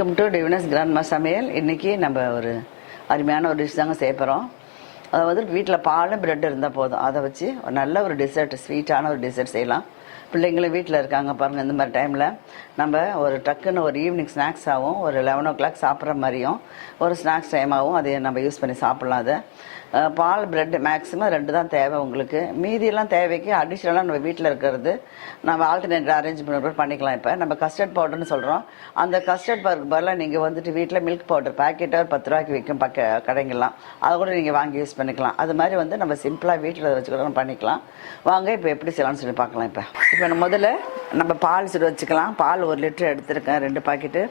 Welcome to டிவினஸ் grandma சமையல். இன்றைக்கி நம்ம ஒரு அருமையான ஒரு டிஷ் தாங்க செய்ய போகிறோம். அதாவது வீட்டில் பாலும் பிரெட் இருந்தால் போதும், அதை வச்சு நல்ல ஒரு டெசர்ட், ஸ்வீட்டான ஒரு டெசர்ட் செய்யலாம். பிள்ளைங்களும் வீட்டில் இருக்காங்க பாருங்கள். இந்த மாதிரி டைமில் நம்ம ஒரு டக்குன்னு ஒரு ஈவினிங் ஸ்நாக்ஸாகவும், ஒரு 11 o'clock சாப்பிட்ற மாதிரியும், ஒரு ஸ்நாக்ஸ் டைமாகவும் அதை நம்ம யூஸ் பண்ணி சாப்பிட்லாம். அதை பால் பிரெட் மேக்ஸிமம் 2 தான் தேவை உங்களுக்கு. மீதியெல்லாம் தேவைக்கு அடிஷ்னலாக நம்ம வீட்டில் இருக்கிறது நம்ம ஆல்டர்னேட் அரேஞ்ச்மெண்ட் பண்ணிக்கலாம். இப்போ நம்ம கஸ்டர்ட் பவுடர்னு சொல்கிறோம். அந்த கஸ்டர்ட் பவுடருக்கு பதிலாக நீங்கள் வந்துட்டு வீட்டில் மில்க் பவுடர் பேக்கெட்டாக 10 ரூபாய்க்கு விற்கும் கடைங்கலாம், அதை கூட நீங்கள் வாங்கி யூஸ் பண்ணிக்கலாம். அது மாதிரி வந்து நம்ம சிம்பிளாக வீட்டில் வச்சு கூட பண்ணிக்கலாம். வாங்க இப்போ எப்படி செய்யலாம்னு சொல்லி பார்க்கலாம். இப்போ முதல்ல நம்ம பால் சுட வச்சுக்கலாம். பால் 1 லிட்டர் எடுத்திருக்கேன், 2 பாக்கெட்டு.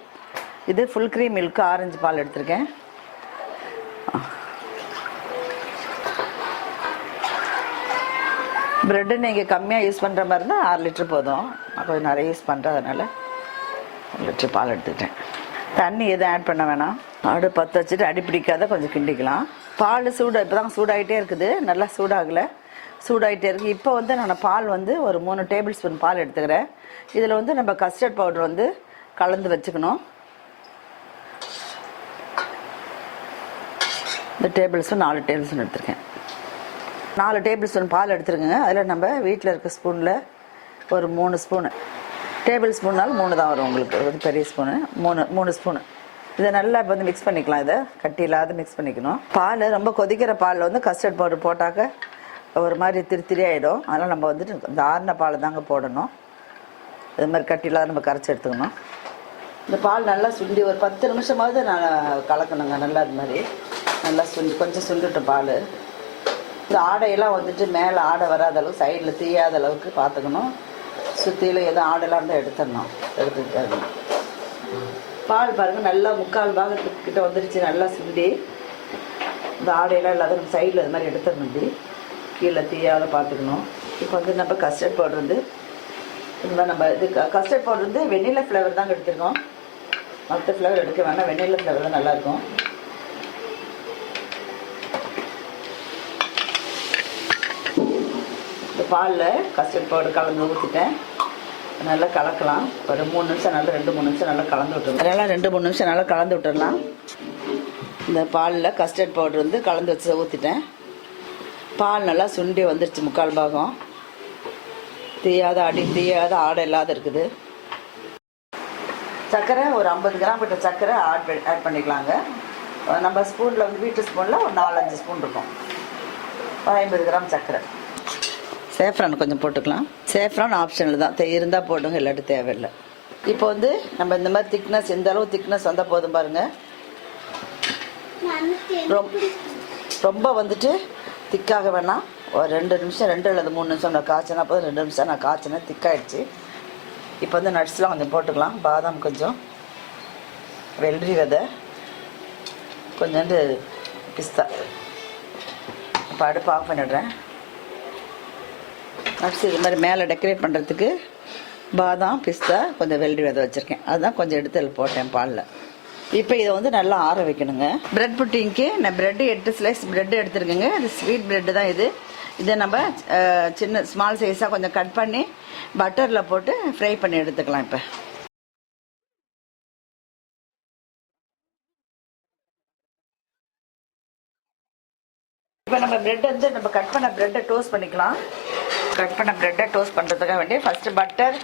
இது ஃபுல் க்ரீம் மில்க் ஆரஞ்சு பால் எடுத்திருக்கேன். ப்ரெட்டு நீங்கள் கம்மியாக யூஸ் பண்ணுற மாதிரி இருந்தால் 6 லிட்டர் போதும். நான் கொஞ்சம் நிறைய யூஸ் பண்ணுறதுனால 1 லிட்டர் பால் எடுத்துக்கிட்டேன். தண்ணி எதுவும் ஆட் பண்ண வேணாம். அடுப்பு பற்ற வச்சுட்டு அடி பிடிக்காத கொஞ்சம் கிண்டிக்கலாம். பால் சூடு இப்போ தான் சூடாகிட்டே இருக்குது, நல்லா சூடாகலை, சூடாகிட்டே இருக்குது. இப்போ வந்து நான் பால் வந்து ஒரு 3 டேபிள் ஸ்பூன் பால் எடுத்துக்கிறேன். இதில் வந்து நம்ம கஸ்டர்ட் பவுடர் வந்து கலந்து வச்சுக்கணும். இந்த டேபிள் ஸ்பூன் 4 டேபிள் ஸ்பூன் எடுத்துருக்கேன். 4 டேபிள் ஸ்பூன் பால் எடுத்துருக்குங்க. அதில் நம்ம வீட்டில் இருக்க ஸ்பூனில் ஒரு 3 ஸ்பூனு, டேபிள் ஸ்பூனால் 3 தான் வரும் உங்களுக்கு, ஒரு பெரிய ஸ்பூனு 3 ஸ்பூனு. இதை நல்லா வந்து மிக்ஸ் பண்ணிக்கலாம். இதை கட்டி இல்லாத மிக்ஸ் பண்ணிக்கணும். பால் ரொம்ப கொதிக்கிற பாலில் வந்து கஸ்டர்ட் பவுடர் போட்டாக்க ஒரு மாதிரி திரி ஆகிடும். அதனால் நம்ம வந்துட்டு இந்த ஆறின பால் தாங்க போடணும். இது மாதிரி கட்டி இல்லாத நம்ம கரைச்சி எடுத்துக்கணும். இந்த பால் நல்லா சுண்டி ஒரு 10 நிமிஷமாவது நான் கலக்கணுங்க. நல்லா இது மாதிரி நல்லா கொஞ்சம் சுண்டிட்டோம் பால். இந்த ஆடையெல்லாம் வந்துட்டு மேலே ஆடை வராத அளவுக்கு, சைடில் தீயாத அளவுக்கு பார்த்துக்கணும். சுற்றியில் எதுவும் ஆடையெல்லாம் இருந்தால் எடுத்துக்கிட்டு பால் பாருங்கள் நல்லா 3/4 பாகத்துக்கிட்ட வந்துடுச்சு. நல்லா சுண்டி இந்த ஆடையெல்லாம் இல்லாத சைடில் இது மாதிரி எடுத்துடணும். கீழே தீயாத பார்த்துக்கணும். இப்போ வந்து நம்ம கஸ்டர்ட் பவுடர் வந்து நம்ம இது கஸ்டர்ட் பவுடர் வந்து வெண்ணிலா ஃப்ளேவர் தாங்க எடுத்துருக்கோம். மற்ற ஃப்ளேவர் எடுக்க வேணாம், வெண்ணிலா ஃப்ளேவர் தான் நல்லாயிருக்கும். பாலில் கஸ்டர்ட் பவுடர் கலந்து ஊற்றிட்டேன். நல்லா கலக்கலாம். ஒரு 3 நிமிஷம் நல்லா 2-3 நிமிஷம் நல்லா கலந்து விட்டுருங்க. அதெல்லாம் 2-3 நிமிஷம் நல்லா கலந்து விட்டுடலாம். இந்த பாலில் கஸ்டர்ட் பவுடர் வந்து கலந்து வச்சு ஊற்றிட்டேன். பால் நல்லா சுண்டி வந்துடுச்சு 3/4 பாகம். தீயாத ஆடை இல்லாத இருக்குது. சர்க்கரை ஒரு 50 கிராம் கிட்ட சர்க்கரை ஆட் பண்ணிக்கலாங்க. நம்ம ஸ்பூனில் வந்து வீட்டு ஸ்பூனில் ஒரு 4-5 ஸ்பூன் இருக்கும். 50 கிராம் சர்க்கரை. சேஃப்ரான் கொஞ்சம் போட்டுக்கலாம். சேஃப்ரான் ஆப்ஷனில் தான், இருந்தால் போடுங்க, இல்லாட்டி தேவையில்லை. இப்போ வந்து நம்ம இந்த மாதிரி திக்னஸ், இந்த அளவு திக்னஸ் வந்தால் போதும் பாருங்கள். ரொம்ப வந்துட்டு திக்காக வேணாம். ஒரு 2 நிமிஷம் 2 அல்லது 3 நிமிஷம் நான் காய்ச்சினா போதும். 2 நிமிஷம் நான் காய்ச்சினேன், திக்காயிடுச்சு. இப்போ வந்து நட்ஸ்லாம் கொஞ்சம் போட்டுக்கலாம். பாதாம் கொஞ்சம், வெள்ளரி விதை கொஞ்சோண்டு, பிஸ்தா. இப்போ அடுப்பு ஆஃப் பண்ணிடுறேன். நட்ஸ் இது மாதிரி மேலே டெக்கரேட் பண்ணுறதுக்கு பாதாம், பிஸ்தா, கொஞ்சம் வெள்ளரி விதை வச்சுருக்கேன். அதுதான் கொஞ்சம் எடுத்து அதில் போட்டேன் பாலில். இப்போ இதை வந்து நல்லா ஆற வைக்கணுங்க. பிரெட் புட்டிங்க்கு நான் பிரெட்டு 8 ஸ்லைஸ் பிரெட்டு எடுத்துருக்கேங்க. இது ஸ்வீட் பிரெட்டு தான். இதை நம்ம சின்ன ஸ்மால் சைஸாக கொஞ்சம் கட் பண்ணி பட்டரில் போட்டு ஃப்ரை பண்ணி எடுத்துக்கலாம். இப்போ நம்ம பிரெட் வந்து நம்ம கட் பண்ண பிரெட்டை டோஸ்ட் பண்ணிக்கலாம். கட் பண்ண பிரெட்டை டோஸ்ட் பண்ணுறதுக்காக வேண்டி ஃபஸ்ட்டு பட்டர்,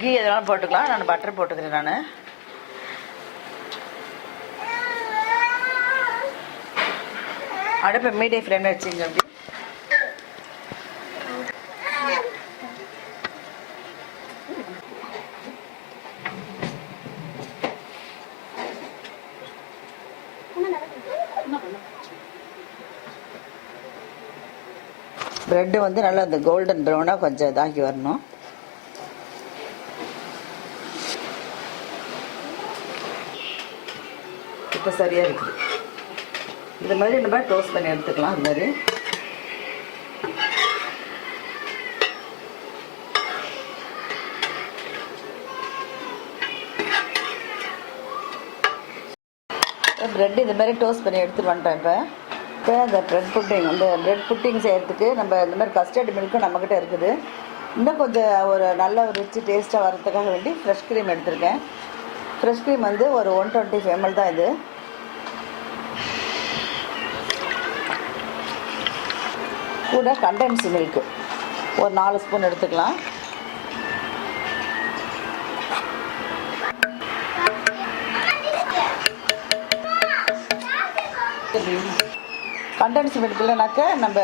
கீ இதெல்லாம் போட்டுக்கலாம். நான் பட்டர் போட்டுக்கிறேன். நான் அடுப்பை மீடியம் ஃப்ளேமில் வச்சுங்க. அப்படி ப்ரெட்டு வந்து நல்லா அந்த கோல்டன் ப்ரௌனாக கொஞ்சம் இதாக்கி வரணும். இப்போ சரியாக இருக்குது. இந்த மாதிரி நம்ம டோஸ்ட் பண்ணி எடுத்துக்கலாம். அது மாதிரி ப்ரெட் இது மாதிரி டோஸ்ட் பண்ணி எடுத்துகிட்டு வந்துட்டேன். இப்போ அந்த பிரெட் புட்டிங் செய்கிறதுக்கு நம்ம இந்த மாதிரி கஸ்டர்ட் மில்க்கும் நம்மக்கிட்ட இருக்குது. இன்னும் கொஞ்சம் ஒரு நல்ல ஒரு ரிச் டேஸ்ட்டாக வரதுக்காக வேண்டி ஃப்ரெஷ் க்ரீம் எடுத்திருக்கேன். ஃப்ரெஷ் க்ரீம் வந்து ஒரு 125 ml தான் இது. கூட கண்டென்ஸ்டு மில்க்கு ஒரு 4 ஸ்பூன் எடுத்துக்கலாம். கண்டென்ஸ் மில்க் இல்லைனாக்க நம்ம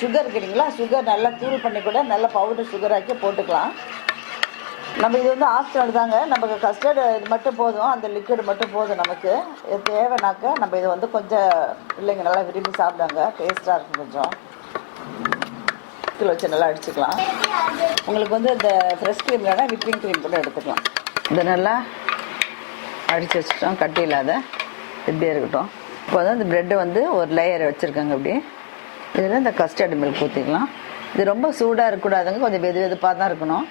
சுகர் இருக்குங்களா, சுகர் நல்லா தூள் பண்ணி கூட நல்லா பவுடர் சுகர் ஆக்கி போட்டுக்கலாம். நம்ம இது வந்து ஆப்ஷனல் தாங்க. நமக்கு கஸ்டர்டு இது மட்டும் போதும், அந்த லிக்விட் மட்டும் போதும். நமக்கு இது தேவைனாக்கா நம்ம இது வந்து கொஞ்சம் பிள்ளைங்க நல்லா விரும்பி சாப்பிடுவாங்க, டேஸ்ட்டாக இருக்கும். கொஞ்சம் வச்சு நல்லா அடிச்சுக்கலாம். உங்களுக்கு வந்து இந்த ஃப்ரெஷ் க்ரீம் இல்லைனா விப்பிங் க்ரீம் கூட எடுத்துக்கலாம். இதை நல்லா அடித்து வச்சுட்டோம், கட்டி இல்லாத இப்படியே இருக்கட்டும். இப்போ வந்து இந்த ப்ரெட்டு வந்து ஒரு லேயர் வச்சுருக்காங்க. அப்படி இதில் இந்த கஸ்டர்டு மில்க் ஊற்றிக்கலாம். இது ரொம்ப சூடாக இருக்கக்கூடாதுங்க, கொஞ்சம் வெது வெதுப்பாக தான் இருக்கணும்.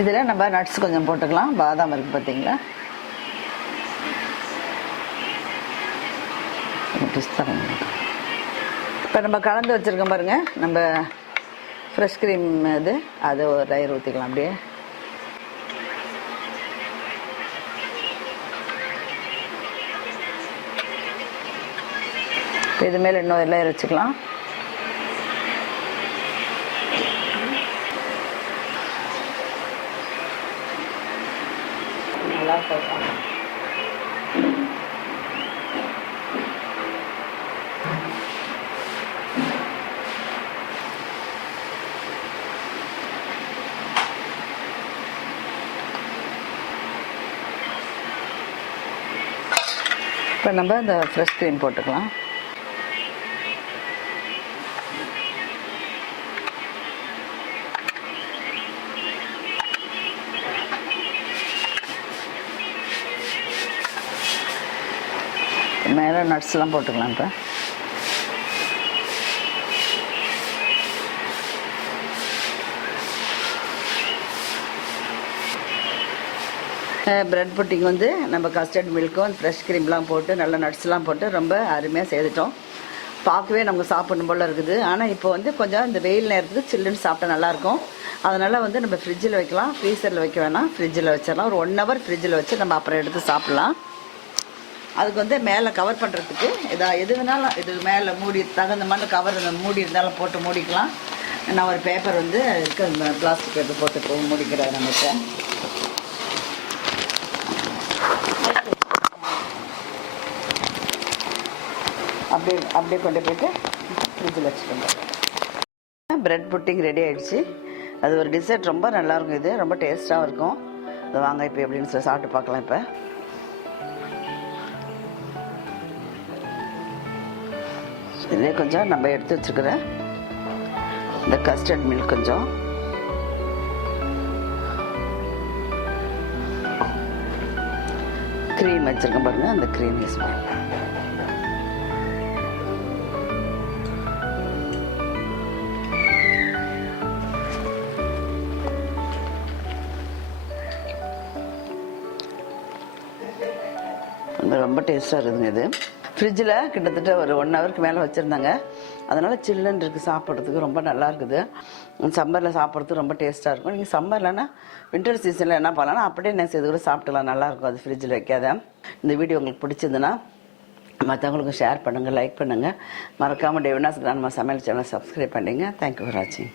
இதில் நம்ம நட்ஸ் கொஞ்சம் போட்டுக்கலாம். பாதாம் இருக்குது பார்த்தீங்களா, பிஸ்தா. இப்போ நம்ம கலந்து வச்சுருக்கோம் பாருங்கள், நம்ம ஃப்ரெஷ் க்ரீம் இது, அதை ஒரு லேயர் ஊற்றிக்கலாம். அப்படியே இப்போ இது மேலே இன்னொரு லேயர் வச்சுக்கலாம். நல்லா போட்டோம். இப்போ நம்ம இந்த ஃப்ரெஷ் க்ரீம் போட்டுக்கலாம். மேலே நட்ஸ்லாம் போட்டுக்கலாம். இப்போ ப்ரெட் புட்டிங் வந்து நம்ம கஸ்டர்ட் மில்க்கும் ஃப்ரெஷ் க்ரீம்லாம் போட்டு நல்லா நட்ஸ்லாம் போட்டு ரொம்ப அருமையாக செய்துட்டோம். பார்க்கவே நமக்கு சாப்பிடணும் போல் இருக்குது. ஆனால் இப்போ வந்து கொஞ்சம் இந்த வெயில் நேரத்துக்கு சில்லுன்னு சாப்பிட்டா நல்லாயிருக்கும். அதனால் வந்து நம்ம ஃப்ரிட்ஜில் வைக்கலாம், ஃப்ரீசரில் வைக்க வேணாம், ஃப்ரிட்ஜில் வச்சிடலாம். ஒரு 1 hour ஃப்ரிட்ஜில் வச்சு நம்ம அப்புறம் எடுத்து சாப்பிட்லாம். அதுக்கு வந்து மேலே கவர் பண்ணுறதுக்கு எது வேணாலும் இது மேலே மூடி தகுந்த மாதிரி கவர் மூடி இருந்தாலும் போட்டு மூடிக்கலாம். நான் ஒரு பேப்பர் வந்து பிளாஸ்டிக் பேப்பர் போட்டு மூடிக்கிறேன். நமக்கு அப்படியே கொண்டு போய்ட்டு ஃப்ரிட்ஜில் வச்சுக்கோங்க. ப்ரெட் புட்டிங் ரெடி ஆகிடுச்சு. அது ஒரு டிசர்ட், ரொம்ப நல்லாயிருக்கும். இது ரொம்ப டேஸ்ட்டாகவும் இருக்கும். அதை வாங்க இப்போ எப்படின்னு சொல்லி சாப்பிட்டு பார்க்கலாம். இப்போ இதே கொஞ்சம் நம்ம எடுத்து வச்சுக்கிற இந்த கஸ்டர்ட் மில்க் கொஞ்சம், க்ரீம் வச்சுருக்கேன் பாருங்கள், அந்த க்ரீம் யூஸ் பண்ணி ரொம்ப டேஸ்ட்டாக இருக்குதுங்க. இது ஃப்ரிட்ஜில் கிட்டத்தட்ட ஒரு 1 hourக்கு மேலே வச்சுருந்தாங்க. அதனால் சில்லுன்னு இருக்குது, சாப்பிட்றதுக்கு ரொம்ப நல்லா இருக்குது. சம்மரில் சாப்பிட்றதுக்கு ரொம்ப டேஸ்ட்டாக இருக்கும். நீங்கள் சம்மர்லன்னா வின்டர் சீசனில் என்ன பண்ணலாம்னா அப்படியே என்ன செய்து கூட சாப்பிட்டுலாம், நல்லாயிருக்கும். அது ஃப்ரிட்ஜில் வைக்காத. இந்த வீடியோ உங்களுக்கு பிடிச்சிருந்துன்னா மற்றவங்களுக்கும் ஷேர் பண்ணுங்கள், லைக் பண்ணுங்கள். மறக்காமல் டேவினாஸ் கிராண்ட்மா சமையல் சேனலை சப்ஸ்கிரைப் பண்ணிங்க. தேங்க்யூ ஃபார் வாட்சிங்.